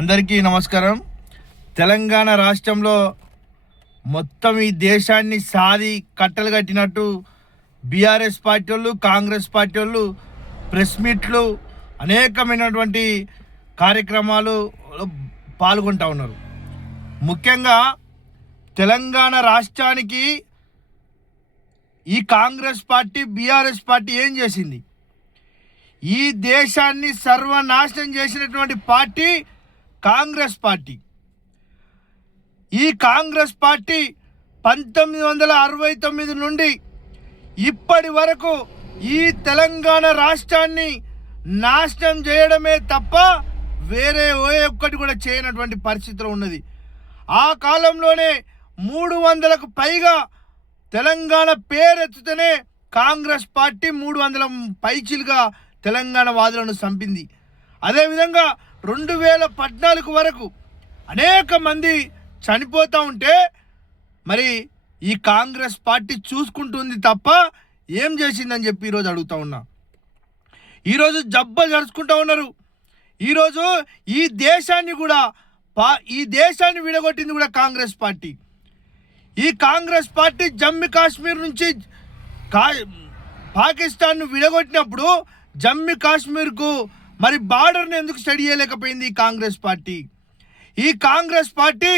అందరికీ నమస్కారం. తెలంగాణ రాష్ట్రంలో మొత్తం ఈ దేశాన్ని సాది కట్టలు కట్టినట్టు బీఆర్ఎస్ పార్టీ వాళ్ళు, కాంగ్రెస్ పార్టీ వాళ్ళు ప్రెస్ మీట్లు అనేకమైనటువంటి కార్యక్రమాలు పాల్గొంటూ ఉన్నారు. ముఖ్యంగా తెలంగాణ రాష్ట్రానికి ఈ కాంగ్రెస్ పార్టీ, బీఆర్ఎస్ పార్టీ ఏం చేసింది? ఈ దేశాన్ని సర్వనాశనం చేసినటువంటి పార్టీ కాంగ్రెస్ పార్టీ. ఈ కాంగ్రెస్ పార్టీ 1969 నుండి ఇప్పటి వరకు ఈ తెలంగాణ రాష్ట్రాన్ని నాశనం చేయడమే తప్ప వేరే ఒక్కటి కూడా చేయనటువంటి పరిస్థితిలో ఉన్నది. ఆ కాలంలోనే 300కు పైగా తెలంగాణ పేరెత్తుతూనే కాంగ్రెస్ పార్టీ 300 పైచిలుగా తెలంగాణ వాదులను చంపింది. అదేవిధంగా 2014 వరకు అనేక మంది చనిపోతూ ఉంటే మరి ఈ కాంగ్రెస్ పార్టీ చూసుకుంటుంది తప్ప ఏం చేసిందని చెప్పి ఈరోజు అడుగుతూ ఉన్నా. ఈరోజు జబ్బలు జరుచుకుంటూ ఉన్నారు. ఈరోజు ఈ దేశాన్ని విడగొట్టింది కూడా కాంగ్రెస్ పార్టీ. ఈ కాంగ్రెస్ పార్టీ జమ్మూ కాశ్మీర్ నుంచి పాకిస్తాన్ను విడగొట్టినప్పుడు జమ్మూ కాశ్మీర్కు మరి బార్డర్ని ఎందుకు స్టడీ చేయలేకపోయింది ఈ కాంగ్రెస్ పార్టీ? ఈ కాంగ్రెస్ పార్టీ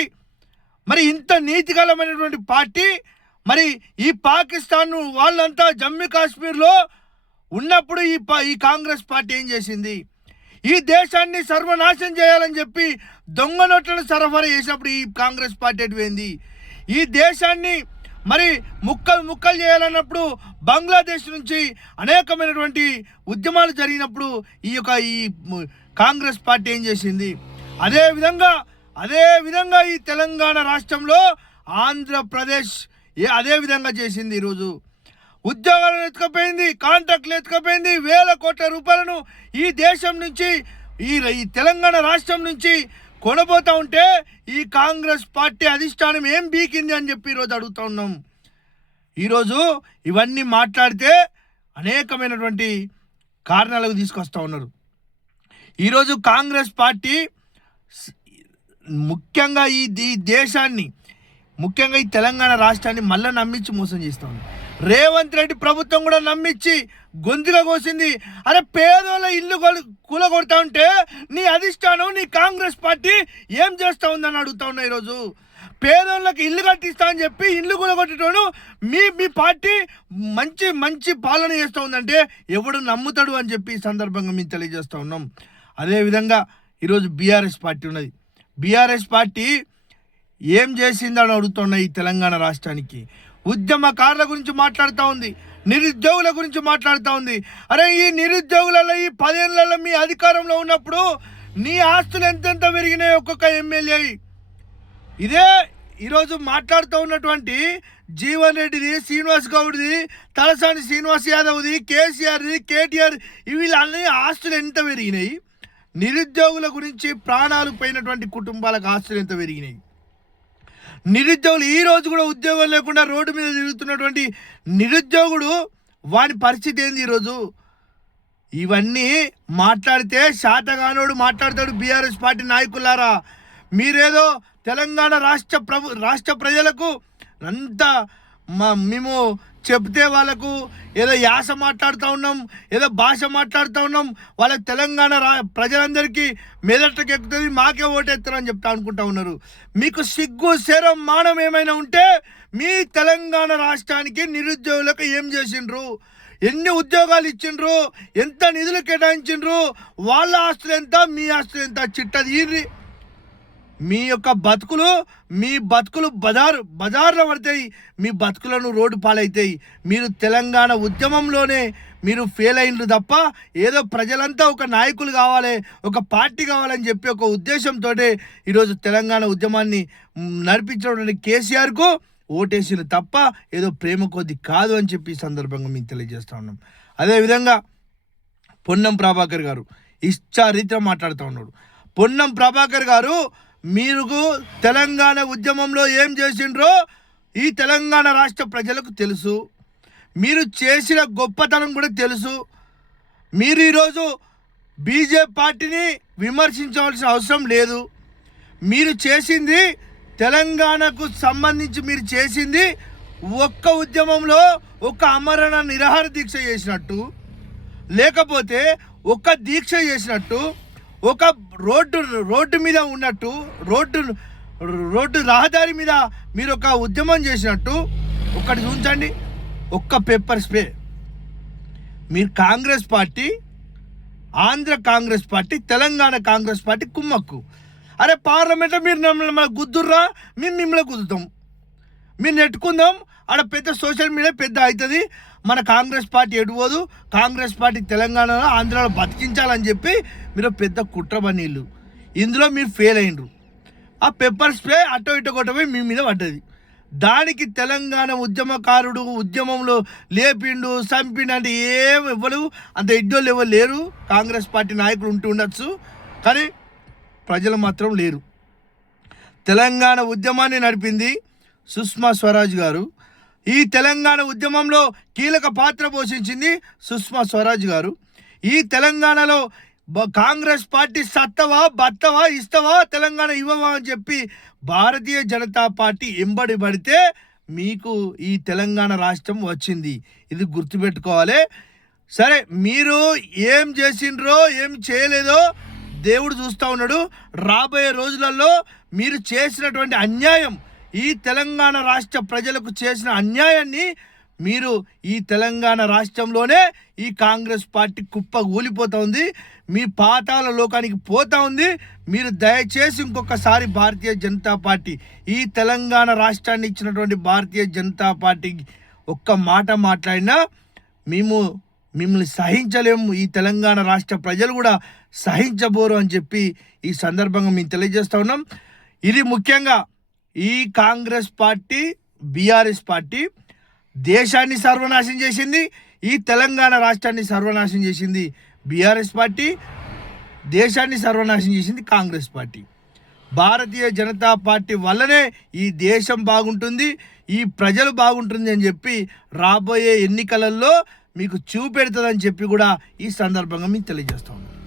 మరి ఇంత నీతికరమైనటువంటి పార్టీ మరి ఈ పాకిస్తాన్ వాళ్ళంతా జమ్మూ కాశ్మీర్లో ఉన్నప్పుడు ఈ కాంగ్రెస్ పార్టీ ఏం చేసింది? ఈ దేశాన్ని సర్వనాశనం చేయాలని చెప్పి దొంగ నోట్లను సరఫరా చేసినప్పుడు ఈ కాంగ్రెస్ పార్టీ ఎటువైంది? ఈ దేశాన్ని మరి ముక్కలు చేయాలన్నప్పుడు బంగ్లాదేశ్ నుంచి అనేకమైనటువంటి ఉద్యమాలు జరిగినప్పుడు ఈ కాంగ్రెస్ పార్టీ ఏం చేసింది? అదేవిధంగా ఈ తెలంగాణ రాష్ట్రంలో ఆంధ్రప్రదేశ్ అదే విధంగా చేసింది. ఈరోజు ఉద్యోగాలను ఎత్తుకపోయింది, కాంట్రాక్ట్లు ఎత్తుకపోయింది, వేల కోట్ల రూపాయలను ఈ దేశం నుంచి ఈ తెలంగాణ రాష్ట్రం నుంచి కొనబోతూ ఉంటే ఈ కాంగ్రెస్ పార్టీ అధిష్టానం ఏం బీకింది అని చెప్పి ఈరోజు అడుగుతూ ఉన్నాం. ఈరోజు ఇవన్నీ మాట్లాడితే అనేకమైనటువంటి కారణాలకు తీసుకొస్తూ ఉన్నారు. ఈరోజు కాంగ్రెస్ పార్టీ ముఖ్యంగా ఈ దేశాన్ని, ముఖ్యంగా ఈ తెలంగాణ రాష్ట్రాన్ని మళ్ళీ నమ్మించి మోసం చేస్తూ ఉంది. రేవంత్ రెడ్డి ప్రభుత్వం కూడా నమ్మించి గొంతుగా కోసింది. అరే పేదోళ్ళ ఇల్లు కూలగొడతా ఉంటే నీ అధిష్టానం, నీ కాంగ్రెస్ పార్టీ ఏం చేస్తూ ఉందని అడుగుతా ఉన్నా. ఈరోజు పేదోళ్ళకి ఇల్లు కట్టిస్తా అని చెప్పి ఇల్లు కూలగొట్టేటోడు మీ పార్టీ మంచి పాలన చేస్తూ ఉందంటే ఎవడు నమ్ముతాడు అని చెప్పి ఈ సందర్భంగా మేము తెలియజేస్తూ ఉన్నాం. అదేవిధంగా ఈరోజు బీఆర్ఎస్ పార్టీ ఉన్నది. బీఆర్ఎస్ పార్టీ ఏం చేసిందని అడుగుతున్నా. ఈ తెలంగాణ రాష్ట్రానికి ఉద్యమకారుల గురించి మాట్లాడుతూ ఉంది, నిరుద్యోగుల గురించి మాట్లాడుతూ ఉంది. అరే ఈ నిరుద్యోగులలో ఈ 10 ఏళ్లలో మీ అధికారంలో ఉన్నప్పుడు నీ ఆస్తులు ఎంతెంత పెరిగినాయి ఒక్కొక్క ఎమ్మెల్యే. ఇదే ఈరోజు మాట్లాడుతూ ఉన్నటువంటి జీవన్ రెడ్డిది, శ్రీనివాస్ గౌడ్ది, తలసాని శ్రీనివాస్ యాదవ్ది, కేసీఆర్ది, కేటీఆర్ వీళ్ళన్నీ ఆస్తులు ఎంత పెరిగినాయి? నిరుద్యోగుల గురించి ప్రాణాలు పోయినటువంటి కుటుంబాలకు ఆస్తులు ఎంత పెరిగినాయి? నిరుద్యోగులు ఈరోజు కూడా ఉద్యోగం లేకుండా రోడ్డు మీద తిరుగుతున్నటువంటి నిరుద్యోగుడు వాని పరిస్థితి ఏంది ఈరోజు? ఇవన్నీ మాట్లాడితే శాతగానోడు మాట్లాడతాడు. బీఆర్ఎస్ పార్టీ నాయకులారా, మీరేదో తెలంగాణ రాష్ట్ర ప్రజలకు అంతా మేము చెప్తే వాళ్ళకు ఏదో యాస మాట్లాడుతూ ఉన్నాం, ఏదో భాష మాట్లాడుతూ ఉన్నాం, వాళ్ళకి తెలంగాణ ప్రజలందరికీ మెదటకి ఎక్కుతుంది, మాకే ఓటేస్తారని చెప్తా అనుకుంటా ఉన్నారు. మీకు సిగ్గు, శరం, మానం ఏమైనా ఉంటే మీ తెలంగాణ రాష్ట్రానికి నిరుద్యోగులకు ఏం చేసిండ్రు? ఎన్ని ఉద్యోగాలు ఇచ్చిండ్రు? ఎంత నిధులు కేటాయించిండ్రు? వాళ్ళ ఆస్తులు ఎంత, మీ ఆస్తులు ఎంత? చిట్టది ఈర్రి. మీ యొక్క బతుకులు బజార్లో పడతాయి. మీ బతుకులను రోడ్డు పాలవుతాయి. మీరు తెలంగాణ ఉద్యమంలోనే మీరు ఫెయిల్ అయినరు తప్ప ఏదో ప్రజలంతా ఒక నాయకులు కావాలి, ఒక పార్టీ కావాలని చెప్పి ఒక ఉద్దేశంతో ఈరోజు తెలంగాణ ఉద్యమాన్ని నడిపించినటువంటి కేసీఆర్కు ఓటేసిన తప్ప ఏదో ప్రేమ కొద్ది కాదు అని చెప్పి ఈ సందర్భంగా మేము తెలియజేస్తూ ఉన్నాం. అదేవిధంగా పొన్నం ప్రభాకర్ గారు ఇష్టారీతిగా మాట్లాడుతూ ఉన్నాడు. పొన్నం ప్రభాకర్ గారు మీరు తెలంగాణ ఉద్యమంలో ఏం చేసిండ్రో ఈ తెలంగాణ రాష్ట్ర ప్రజలకు తెలుసు. మీరు చేసిన గొప్పతనం కూడా తెలుసు. మీరు ఈరోజు బీజేపీ పార్టీని విమర్శించవలసిన అవసరం లేదు. మీరు చేసింది తెలంగాణకు సంబంధించి మీరు చేసింది ఒక్క ఉద్యమంలో ఒక ఆమరణ నిరాహార దీక్ష చేసినట్టు, లేకపోతే ఒక దీక్ష చేసినట్టు, ఒక రోడ్డు మీద ఉన్నట్టు, రోడ్డు రహదారి మీద మీరు ఒక ఉద్యమం చేసినట్టు. ఒకటి చూంచండి, ఒక్క పెప్పర్ స్ప్రే. మీరు Congress party, Andhra Congress party, Telangana Congress party కుమ్మక్కు. అరే పార్లమెంట్లో మీరు మన గుద్దుర్రా, మేము మిమ్మల్ని గుద్దుతాం, మీరు నెట్టుకుందాం. ఆడ పెద్ద సోషల్ మీడియా పెద్ద అవుతుంది, మన కాంగ్రెస్ పార్టీ ఎడువదు, కాంగ్రెస్ పార్టీ తెలంగాణలో ఆంధ్రాలో బతికించాలని చెప్పి మీరు పెద్ద కుట్రబనీళ్ళు. ఇందులో మీరు ఫెయిల్ అయినరు. ఆ పెప్పర్ స్ప్రే అటో ఇటో కొట్టపోయి మీ మీద పడ్డది. దానికి తెలంగాణ ఉద్యమకారుడు ఉద్యమంలో లేపిండు, చంపిండు అంటే ఏం ఇవ్వలేవు. అంత ఇడ్డోళ్ళు ఎవరు లేరు. కాంగ్రెస్ పార్టీ నాయకులు ఉంటూ ఉండొచ్చు, కానీ ప్రజలు మాత్రం లేరు. తెలంగాణ ఉద్యమాన్ని నడిపింది సుష్మా స్వరాజ్ గారు. ఈ తెలంగాణ ఉద్యమంలో కీలక పాత్ర పోషించింది సుష్మా స్వరాజ్ గారు. ఈ తెలంగాణలో కాంగ్రెస్ పార్టీ సత్తవా బత్తవా ఇస్తవా తెలంగాణ ఇవ్వవా అని చెప్పి భారతీయ జనతా పార్టీ ఎంబడి పడితే మీకు ఈ తెలంగాణ రాష్ట్రం వచ్చింది. ఇది గుర్తుపెట్టుకోవాలి. సరే, మీరు ఏం చేసిండ్రో ఏం చేయలేదో దేవుడు చూస్తూ ఉన్నాడు. రాబోయే రోజులలో మీరు చేసినటువంటి అన్యాయం, ఈ తెలంగాణ రాష్ట్ర ప్రజలకు చేసిన అన్యాయాన్ని మీరు ఈ తెలంగాణ రాష్ట్రంలోనే ఈ కాంగ్రెస్ పార్టీ కుప్ప ఊలిపోతూ ఉంది, మీ పాతాల లోకానికి పోతూ ఉంది. మీరు దయచేసి ఇంకొకసారి భారతీయ జనతా పార్టీ, ఈ తెలంగాణ రాష్ట్రాన్ని ఇచ్చినటువంటి భారతీయ జనతా పార్టీకి ఒక్క మాట మాట్లాడినా మిమ్మల్ని సహించలేము. ఈ తెలంగాణ రాష్ట్ర ప్రజలు కూడా సహించబోరు అని చెప్పి ఈ సందర్భంగా మేము తెలియజేస్తూ ఉన్నాం. ఇది ముఖ్యంగా ఈ కాంగ్రెస్ పార్టీ, బీఆర్ఎస్ పార్టీ దేశాన్ని సర్వనాశనం చేసింది, ఈ తెలంగాణ రాష్ట్రాన్ని సర్వనాశనం చేసింది బీఆర్ఎస్ పార్టీ, దేశాన్ని సర్వనాశనం చేసింది కాంగ్రెస్ పార్టీ. భారతీయ జనతా పార్టీ వల్లనే ఈ దేశం బాగుంటుంది, ఈ ప్రజలు బాగుంటుంది అని చెప్పి రాబోయే ఎన్నికలలో మీకు చూపెడుతుందని చెప్పి కూడా ఈ సందర్భంగా మీకు తెలియజేస్తాం.